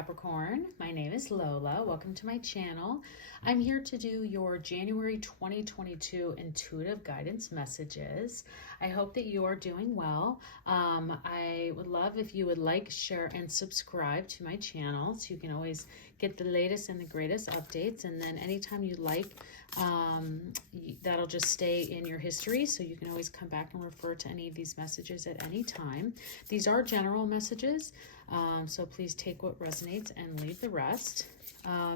Capricorn. My name is Lola. Welcome to my channel. I'm here to do your January 2022 intuitive guidance messages. I hope that you are doing well. I would love if you would like, share, and subscribe to my channel so you can always get the latest and the greatest updates. And then anytime you like, that'll just stay in your history, so you can always come back and refer to any of these messages at any time. These are general messages, so please take what resonates and leave the rest.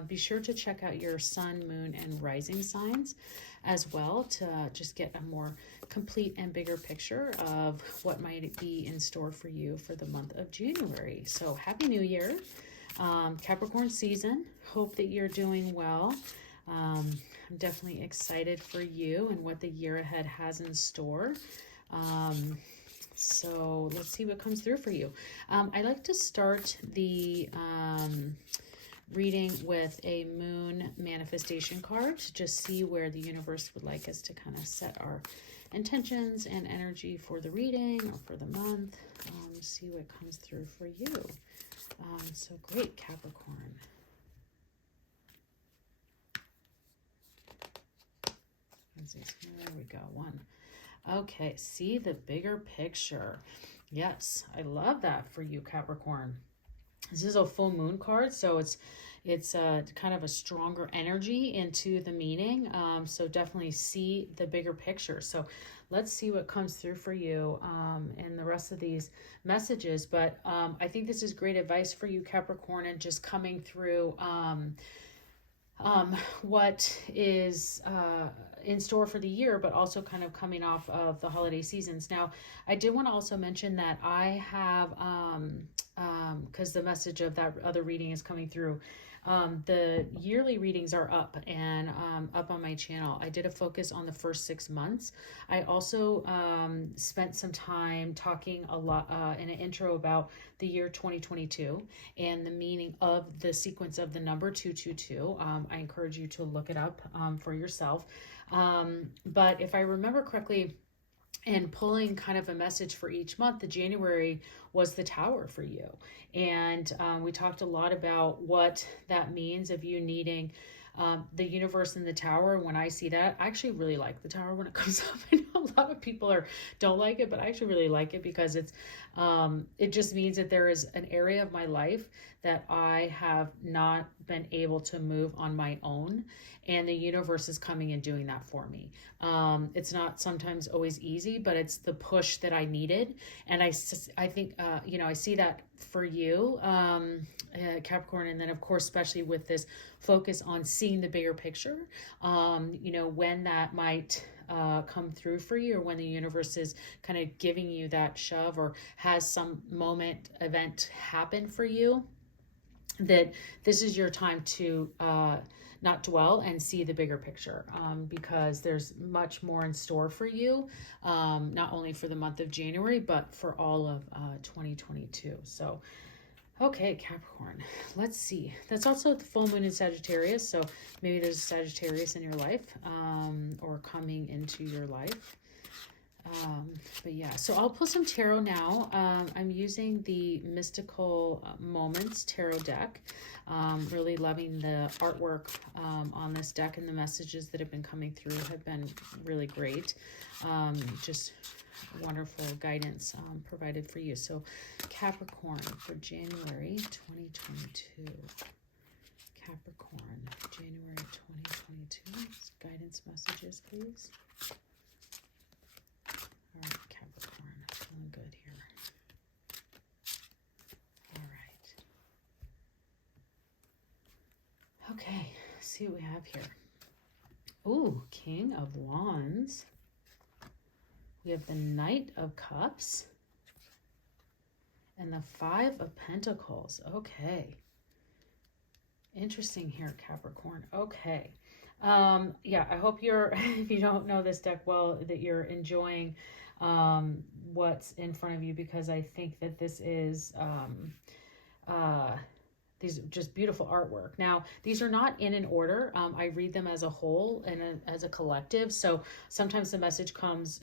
Be sure to check out your sun, moon, and rising signs as well to just get a more complete and bigger picture of what might be in store for you for the month of January. So Happy New Year, Capricorn season. Hope that you're doing well. I'm definitely excited for you and what the year ahead has in store. So let's see what comes through for you. I like to start the reading with a moon manifestation card to just see where the universe would like us to kind of set our intentions and energy for the reading or for the month. See what comes through for you. So great, Capricorn. There we go. One. Okay, see the bigger picture. Yes, I love that for you, Capricorn. This is a full moon card, so it's kind of a stronger energy into the meaning. So definitely see the bigger picture. So let's see what comes through for you in the rest of these messages. But I think this is great advice for you, Capricorn, and just coming through what is in store for the year, but also kind of coming off of the holiday seasons. Now, I did want to also mention that I have, because the message of that other reading is coming through, the yearly readings are up and up on my channel. I did a focus on the first 6 months. I also spent some time talking a lot in an intro about the year 2022 and the meaning of the sequence of the number 222. I encourage you to look it up for yourself. But if I remember correctly, and pulling kind of a message for each month, the January was the Tower for you. And we talked a lot about what that means of you needing the universe and the Tower. When I see that, I actually really like the Tower when it comes up. I know a lot of people don't like it, but I actually really like it because it just means that there is an area of my life that I have not been able to move on my own, and the universe is coming and doing that for me. It's not sometimes always easy, but it's the push that I needed. And I think, I see that for you, Capricorn. And then of course, especially with this focus on seeing the bigger picture, when that might come through for you, or when the universe is kind of giving you that shove or has some event happen for you, that this is your time to not dwell and see the bigger picture, because there's much more in store for you, not only for the month of January, but for all of 2022. So, okay, Capricorn, let's see. That's also the full moon in Sagittarius, so maybe there's a Sagittarius in your life, or coming into your life. But yeah, so I'll pull some tarot now. I'm using the Mystical Moments tarot deck. Really loving the artwork on this deck, and the messages that have been coming through have been really great. Just wonderful guidance provided for you. So Capricorn for January 2022. Capricorn, January 2022. Guidance messages, please. All right, Capricorn, feeling good here. All right. Okay, see what we have here. Ooh, King of Wands. We have the Knight of Cups and the Five of Pentacles. Okay. Interesting here, Capricorn. Okay. Yeah, I hope you're, if you don't know this deck well, that you're enjoying what's in front of you, because I think that this is these just beautiful artwork. Now, these are not in an order. I read them as a whole and as a collective. So sometimes the message comes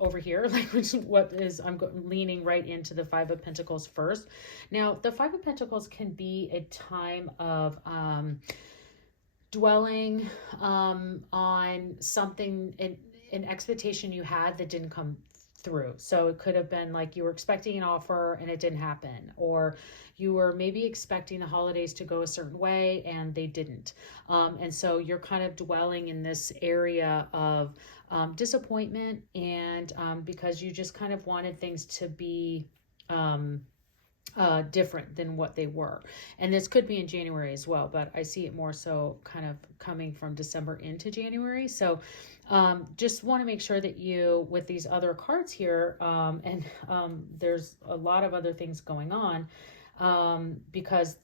over here, like what is, leaning right into the Five of Pentacles first. Now, the Five of Pentacles can be a time of dwelling on something, an expectation you had that didn't come through. So it could have been like you were expecting an offer and it didn't happen, or you were maybe expecting the holidays to go a certain way and they didn't. And so you're kind of dwelling in this area of disappointment, and because you just kind of wanted things to be different than what they were. And this could be in January as well, but I see it more so kind of coming from December into January. So just want to make sure that you, with these other cards here, and there's a lot of other things going on, because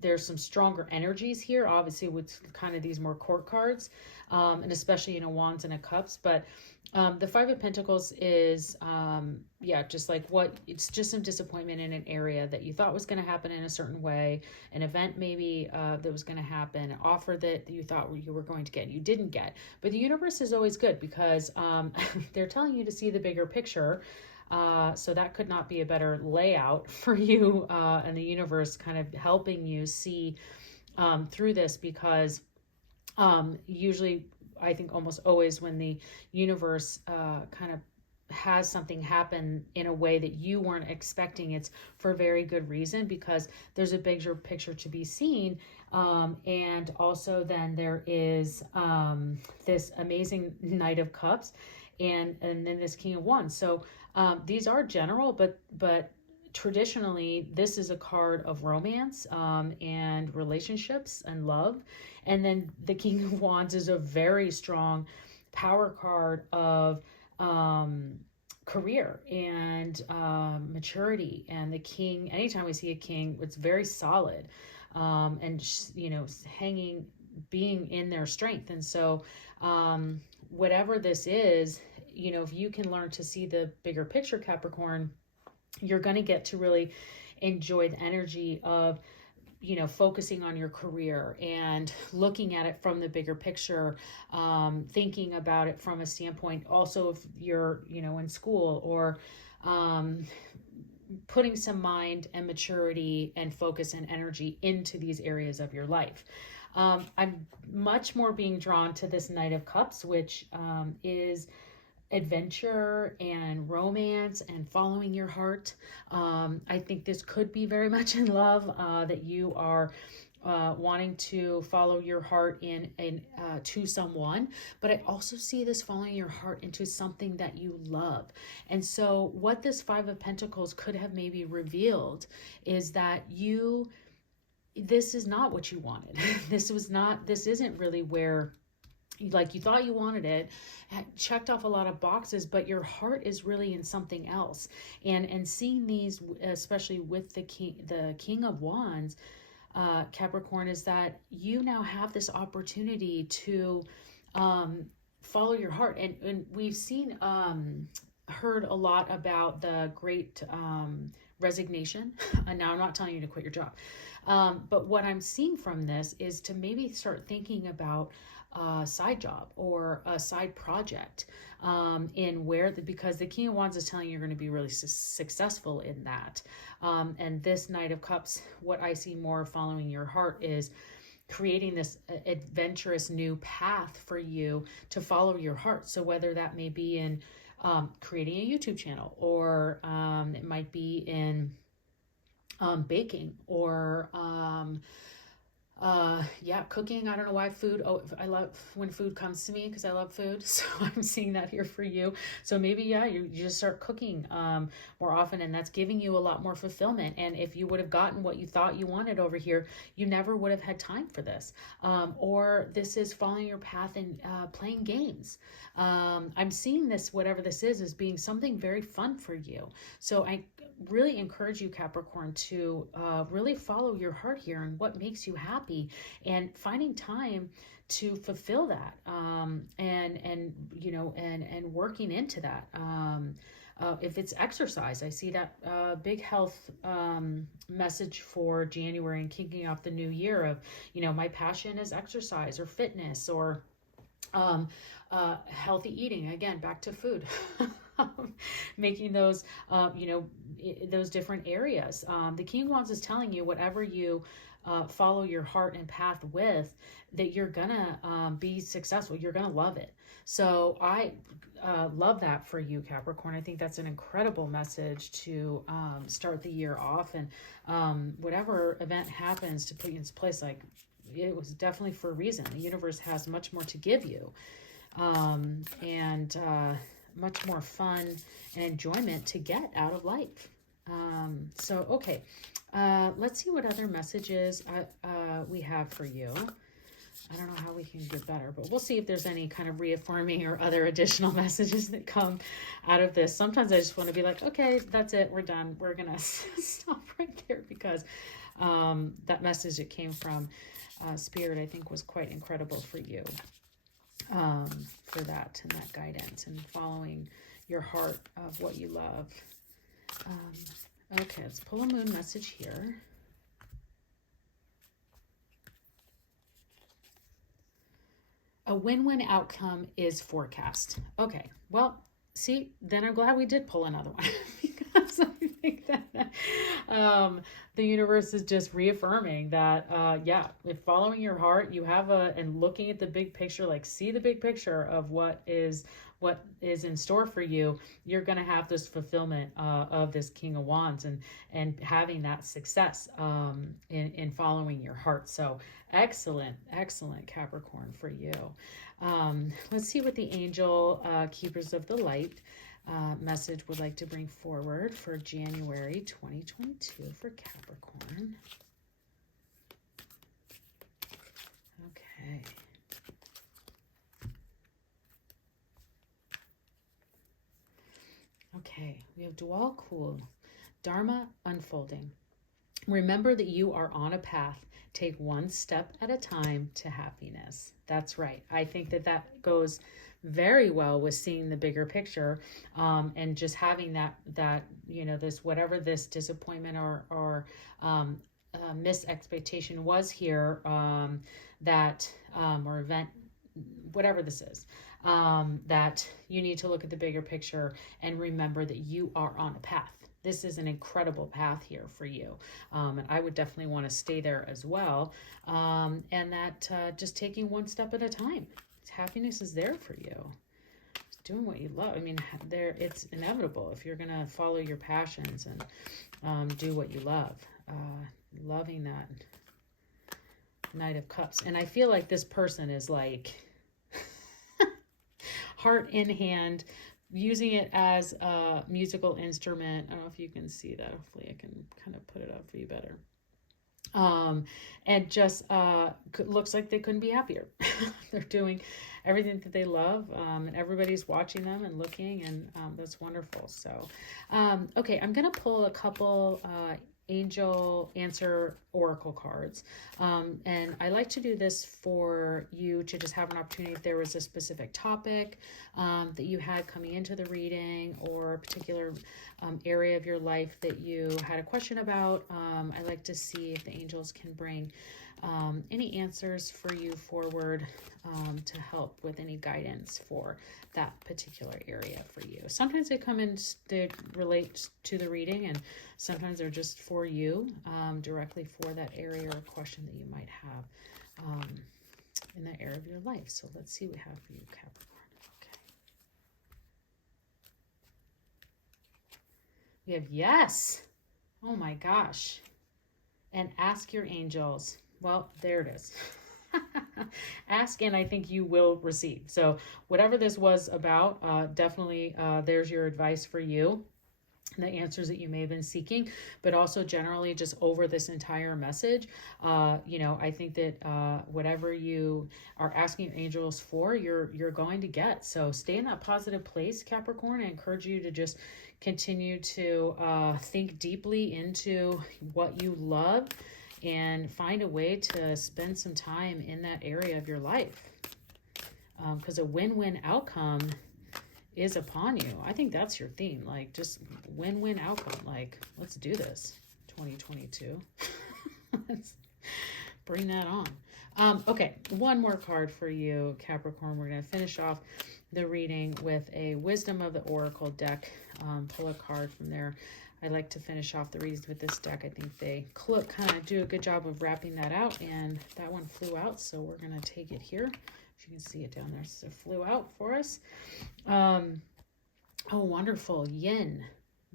there's some stronger energies here, obviously with kind of these more court cards, and especially, Wands and a Cups. But the Five of Pentacles is, just like it's just some disappointment in an area that you thought was going to happen in a certain way, an event maybe that was going to happen, an offer that you thought you were going to get, you didn't get. But the universe is always good because they're telling you to see the bigger picture. So that could not be a better layout for you, and the universe kind of helping you see through this, because usually, I think almost always, when the universe kind of has something happen in a way that you weren't expecting, it's for a very good reason, because there's a bigger picture to be seen. And also then there is this amazing Knight of Cups, and then this King of Wands. So these are general, but traditionally this is a card of romance and relationships and love. And then the King of Wands is a very strong power card of career and maturity. And the king, anytime we see a king, it's very solid, and hanging, being in their strength. And so whatever this is, if you can learn to see the bigger picture, Capricorn, you're going to get to really enjoy the energy of, focusing on your career and looking at it from the bigger picture, thinking about it from a standpoint also if you're, in school, or putting some mind and maturity and focus and energy into these areas of your life. I'm much more being drawn to this Knight of Cups, which is adventure and romance and following your heart. I think this could be very much in love, that you are wanting to follow your heart in to someone, but I also see this following your heart into something that you love. And so what this Five of Pentacles could have maybe revealed is that this is not what you wanted. This isn't really where, like, you thought you wanted it, checked off a lot of boxes, but your heart is really in something else. And seeing these, especially with the King of Wands, Capricorn, is that you now have this opportunity to follow your heart. And we've seen, heard a lot about the great resignation. And now I'm not telling you to quit your job. But what I'm seeing from this is to maybe start thinking about a side job or a side project, because the King of Wands is telling you you're going to be really successful in that. And this Knight of Cups, what I see more following your heart, is creating this adventurous new path for you to follow your heart. So whether that may be in creating a YouTube channel, or it might be in baking, or cooking. I don't know why food. Oh, I love when food comes to me because I love food. So I'm seeing that here for you. So maybe, you just start cooking more often, and that's giving you a lot more fulfillment. And if you would have gotten what you thought you wanted over here, you never would have had time for this. Or this is following your path and playing games. I'm seeing this, whatever this is, as being something very fun for you. So I really encourage you, Capricorn, to really follow your heart here and what makes you happy, and finding time to fulfill that, and working into that. If it's exercise, I see that big health message for January and kicking off the new year of, my passion is exercise or fitness, or healthy eating. Again, back to food. making those, those different areas. The King of Wands is telling you whatever you follow your heart and path with, that you're gonna be successful. You're gonna love it. So I love that for you, Capricorn. I think that's an incredible message to start the year off, and whatever event happens to put you in place, like, it was definitely for a reason. The universe has much more to give you, and much more fun and enjoyment to get out of life. So, okay, let's see what other messages we have for you. I don't know how we can get better, but we'll see if there's any kind of reaffirming or other additional messages that come out of this. Sometimes I just want to be like, okay, that's it. We're done. We're going to stop right there, because that message that came from Spirit, I think, was quite incredible for you, for that and that guidance and following your heart of what you love. Okay, let's pull a moon message here. A win-win outcome is forecast. Okay, well, see, then I'm glad we did pull another one, because I think that the universe is just reaffirming that, yeah, if following your heart, you have and looking at the big picture, like, see the big picture of what is in store for you, you're going to have this fulfillment of this King of Wands, and having that success in following your heart. So excellent Capricorn for you. Let's see what the angel keepers of the light message would like to bring forward for January 2022 for Capricorn. Okay. Okay, we have Dwal Kul, Dharma unfolding. Remember that you are on a path. Take one step at a time to happiness. That's right. I think that goes very well with seeing the bigger picture, and just having that this, whatever this disappointment or misexpectation was here, or event, whatever this is, that you need to look at the bigger picture and remember that you are on a path. This is an incredible path here for you. And I would definitely want to stay there as well. And that just taking one step at a time. Happiness is there for you. Just doing what you love. I mean, it's inevitable if you're going to follow your passions and do what you love. Loving that Knight of Cups. And I feel like this person is like heart in hand, using it as a musical instrument. I don't know if you can see that. Hopefully I can kind of put it up for you better. And just looks like they couldn't be happier. They're doing everything that they love, and everybody's watching them and looking, and that's wonderful. So, okay, I'm going to pull a couple angel answer oracle cards, and I like to do this for you to just have an opportunity if there was a specific topic that you had coming into the reading, or a particular area of your life that you had a question about. I like to see if the angels can bring any answers for you forward, to help with any guidance for that particular area for you. Sometimes they come in, they relate to the reading, and sometimes they're just for you, directly for that area or question that you might have in that area of your life. So let's see what we have for you, Capricorn. Okay. We have yes. Oh my gosh. And ask your angels. Well, there it is. Ask, and I think you will receive. So whatever this was about, definitely there's your advice for you, the answers that you may have been seeking, but also generally just over this entire message. I think that whatever you are asking your angels for, you're going to get. So stay in that positive place, Capricorn. I encourage you to just continue to think deeply into what you love, and find a way to spend some time in that area of your life, because a win-win outcome is upon you. I think that's your theme, like just win-win outcome. Like, let's do this 2022. Let's bring that on. Okay, one more card for you, Capricorn. We're going to finish off the reading with a Wisdom of the Oracle deck. Pull a card from there. I like to finish off the readings with this deck. I think they kind of do a good job of wrapping that out, and that one flew out, so we're going to take it here. If you can see it down there, so it flew out for us. Oh, wonderful. Yin,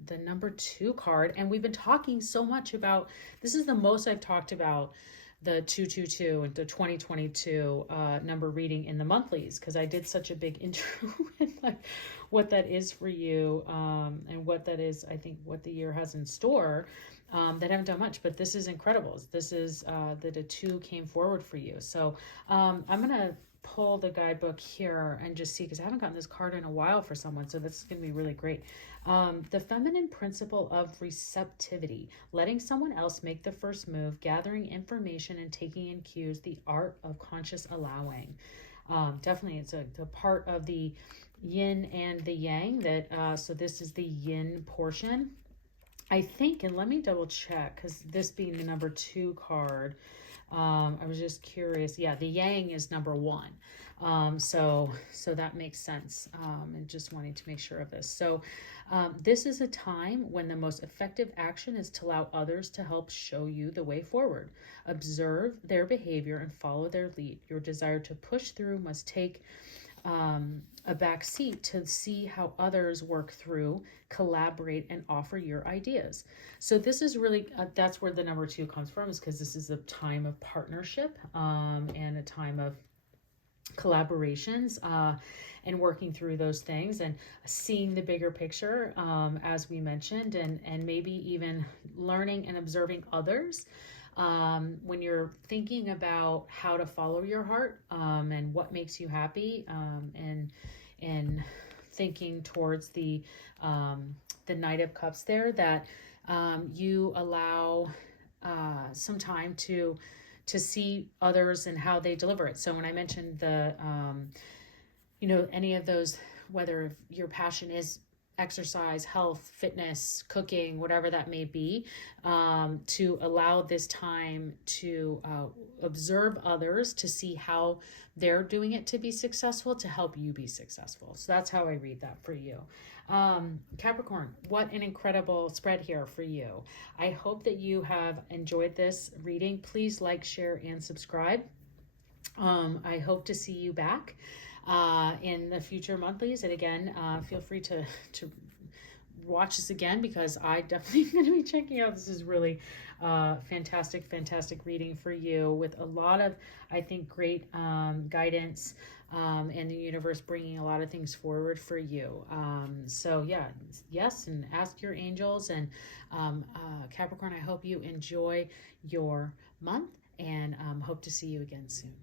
the number 2 card, and we've been talking so much about, this is the most I've talked about the 222 and the 2022 number reading in the monthlies, because I did such a big intro with like what that is for you, and what that is, I think, what the year has in store, that I haven't done much, but this is incredible. This is that a 2 came forward for you. So I'm gonna pull the guidebook here and just see, because I haven't gotten this card in a while for someone, so this is going to be really great. The feminine principle of receptivity, letting someone else make the first move, gathering information and taking in cues, the art of conscious allowing. Definitely, it's a part of the yin and the yang. That so this is the yin portion, I think, and let me double check, because this being the number 2 card, I was just curious. Yeah, the yang is number 1. So that makes sense. And just wanting to make sure of this. So this is a time when the most effective action is to allow others to help show you the way forward. Observe their behavior and follow their lead. Your desire to push through must take a back seat to see how others work through, collaborate, and offer your ideas. So this is really, that's where the number 2 comes from, is because this is a time of partnership, and a time of collaborations, and working through those things and seeing the bigger picture, as we mentioned, and maybe even learning and observing others. When you're thinking about how to follow your heart, and what makes you happy, and thinking towards the Knight of Cups there, that you allow some time to see others and how they deliver it. So when I mentioned the any of those, whether your passion is exercise, health, fitness, cooking, whatever that may be, to allow this time to observe others, to see how they're doing it to be successful, to help you be successful. So that's how I read that for you. Capricorn, what an incredible spread here for you. I hope that you have enjoyed this reading. Please like, share, and subscribe. I hope to see you back in the future monthlies. And again, feel free to watch this again, because I definitely am going to be checking out. This is really fantastic reading for you, with a lot of, I think, great guidance, and the universe bringing a lot of things forward for you. So yeah, yes, and ask your angels. And Capricorn, I hope you enjoy your month, and hope to see you again soon.